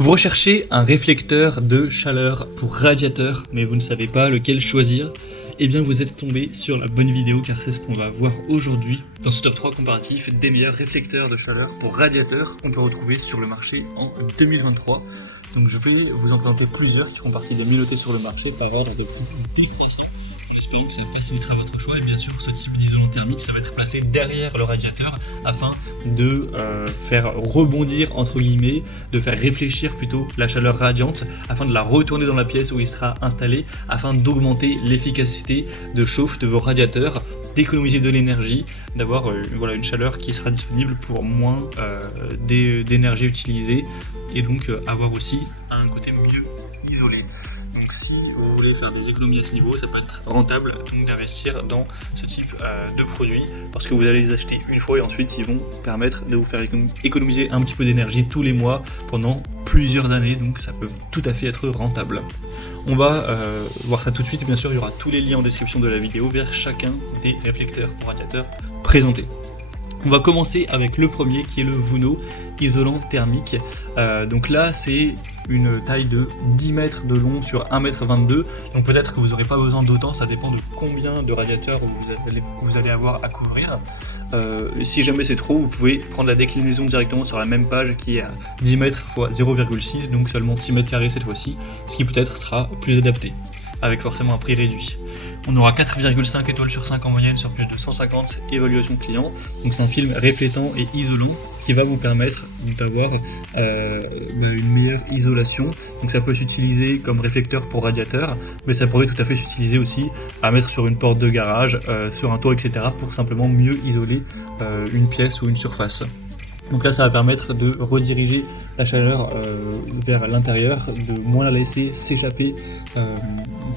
Vous recherchez un réflecteur de chaleur pour radiateur, mais vous ne savez pas lequel choisir? Eh bien vous êtes tombé sur la bonne vidéo car c'est ce qu'on va voir aujourd'hui dans ce top 3 comparatif des meilleurs réflecteurs de chaleur pour radiateur qu'on peut retrouver sur le marché en 2023. Donc je vais vous en présenter plusieurs qui font partie des mieux notés sur le marché par ordre de prix. J'espère que ça facilitera votre choix et bien sûr ce type d'isolant thermique ça va être placé derrière le radiateur afin de faire rebondir entre guillemets, de faire réfléchir plutôt la chaleur radiante afin de la retourner dans la pièce où il sera installé afin d'augmenter l'efficacité de chauffe de vos radiateurs, d'économiser de l'énergie, d'avoir une chaleur qui sera disponible pour moins d'énergie utilisée et donc avoir aussi un côté mieux isolé. Donc si vous voulez faire des économies à ce niveau, ça peut être rentable donc d'investir dans ce type de produits parce que vous allez les acheter une fois et ensuite ils vont permettre de vous faire économiser un petit peu d'énergie tous les mois pendant plusieurs années, donc ça peut tout à fait être rentable. On va voir ça tout de suite, bien sûr il y aura tous les liens en description de la vidéo vers chacun des réflecteurs pour radiateurs présentés. On va commencer avec le premier qui est le Vuno isolant thermique. Donc là c'est une taille de 10 mètres de long sur 1,22 m. Donc peut-être que vous n'aurez pas besoin d'autant, ça dépend de combien de radiateurs vous allez avoir à couvrir. Si jamais c'est trop, vous pouvez prendre la déclinaison directement sur la même page qui est à 10 mètres x 0,6, donc seulement 6 mètres carrés cette fois-ci, ce qui peut-être sera plus adapté, avec forcément un prix réduit. On aura 4,5 étoiles sur 5 en moyenne sur plus de 150 évaluations clients. Donc c'est un film reflétant et isolant qui va vous permettre d'avoir une meilleure isolation. Donc ça peut s'utiliser comme réflecteur pour radiateur, mais ça pourrait tout à fait s'utiliser aussi à mettre sur une porte de garage, sur un toit, etc. pour simplement mieux isoler une pièce ou une surface. Donc là ça va permettre de rediriger la chaleur vers l'intérieur, de moins la laisser s'échapper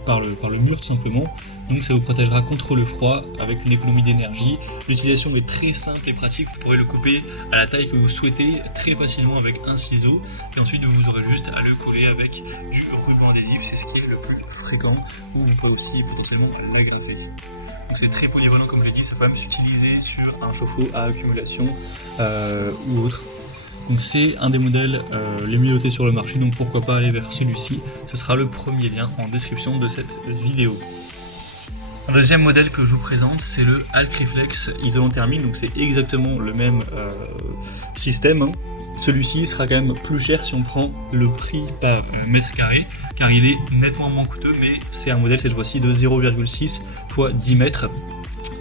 par le mur tout simplement. Donc ça vous protégera contre le froid avec une économie d'énergie. L'utilisation est très simple et pratique, vous pourrez le couper à la taille que vous souhaitez très facilement avec un ciseau et ensuite vous aurez juste à le coller avec du ruban adhésif, c'est ce qui est le plus fréquent, ou vous pouvez aussi potentiellement l'agrafer. Donc c'est très polyvalent comme je l'ai dit, ça peut même s'utiliser sur un chauffe-eau à accumulation ou autre. Donc c'est un des modèles les mieux notés sur le marché, donc pourquoi pas aller vers celui-ci, ce sera le premier lien en description de cette vidéo. Un deuxième modèle que je vous présente, c'est le Alk Reflex isolant thermique, donc c'est exactement le même système. Hein. Celui-ci sera quand même plus cher si on prend le prix par mètre carré, car il est nettement moins coûteux, mais c'est un modèle cette fois-ci de 0,6 x 10 mètres.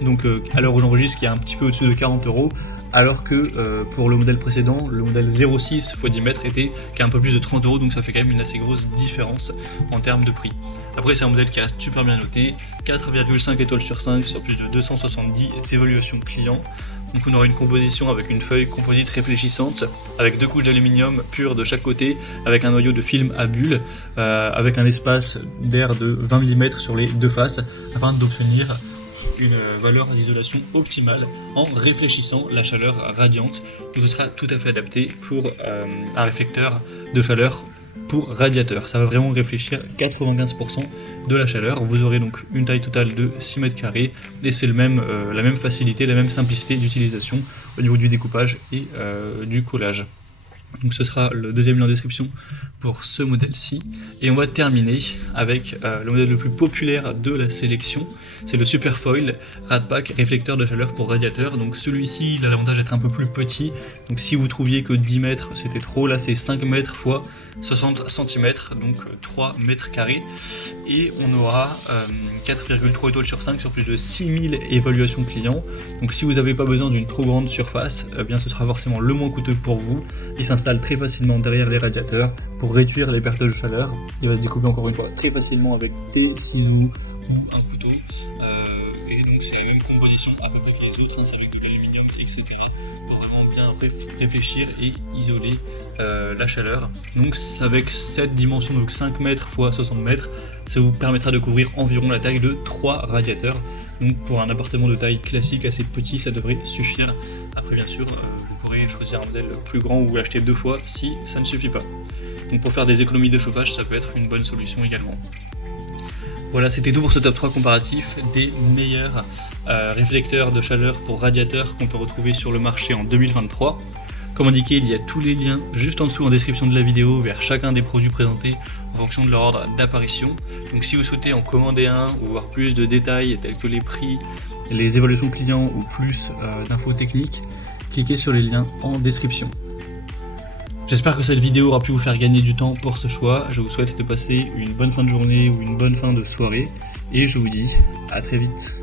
Donc à l'heure où j'enregistre, qui est un petit peu au-dessus de 40 €, alors que pour le modèle précédent, le modèle 0,6 x 10 mètres était qu'à un peu plus de 30 €, donc ça fait quand même une assez grosse différence en termes de prix. Après c'est un modèle qui reste super bien noté, 4,5 étoiles sur 5 sur plus de 270 évaluations clients. Donc on aura une composition avec une feuille composite réfléchissante, avec 2 couches d'aluminium pur de chaque côté, avec un noyau de film à bulles, avec un espace d'air de 20 mm sur les deux faces, afin d'obtenir une valeur d'isolation optimale en réfléchissant la chaleur radiante. Donc ce sera tout à fait adapté pour un réflecteur de chaleur pour radiateur. Ça va vraiment réfléchir 95% de la chaleur. Vous aurez donc une taille totale de 6 mètres carrés et c'est la même facilité, la même simplicité d'utilisation au niveau du découpage et du collage. Donc ce sera le deuxième lien en description pour ce modèle-ci. Et on va terminer avec le modèle le plus populaire de la sélection. C'est le Superfoil Radpack réflecteur de chaleur pour radiateur. Donc celui-ci, il a l'avantage d'être un peu plus petit. Donc si vous trouviez que 10 mètres c'était trop, là c'est 5 mètres x 60 cm, donc 3 mètres carrés. Et on aura 4,3 étoiles sur 5 sur plus de 6000 évaluations clients. Donc si vous n'avez pas besoin d'une trop grande surface, eh bien ce sera forcément le moins coûteux pour vous. Il s'installe très facilement derrière les radiateurs pour réduire les pertes de chaleur. Il va se découper encore une fois très facilement avec des ciseaux ou un couteau. Et donc c'est la même composition à peu près que les autres, hein, c'est avec de l'aluminium, etc. Pour vraiment bien réfléchir et isoler la chaleur. Donc avec cette dimension, donc 5 mètres x 60 mètres, ça vous permettra de couvrir environ la taille de 3 radiateurs. Donc pour un appartement de taille classique assez petit, ça devrait suffire. Après bien sûr, vous pourrez choisir un modèle plus grand ou l'acheter 2 fois si ça ne suffit pas. Donc pour faire des économies de chauffage, ça peut être une bonne solution également. Voilà, c'était tout pour ce top 3 comparatif des meilleurs réflecteurs de chaleur pour radiateurs qu'on peut retrouver sur le marché en 2023. Comme indiqué, il y a tous les liens juste en dessous en description de la vidéo vers chacun des produits présentés en fonction de leur ordre d'apparition. Donc si vous souhaitez en commander un ou voir plus de détails tels que les prix, les évaluations clients ou plus d'infos techniques, cliquez sur les liens en description. J'espère que cette vidéo aura pu vous faire gagner du temps pour ce choix. Je vous souhaite de passer une bonne fin de journée ou une bonne fin de soirée et je vous dis à très vite.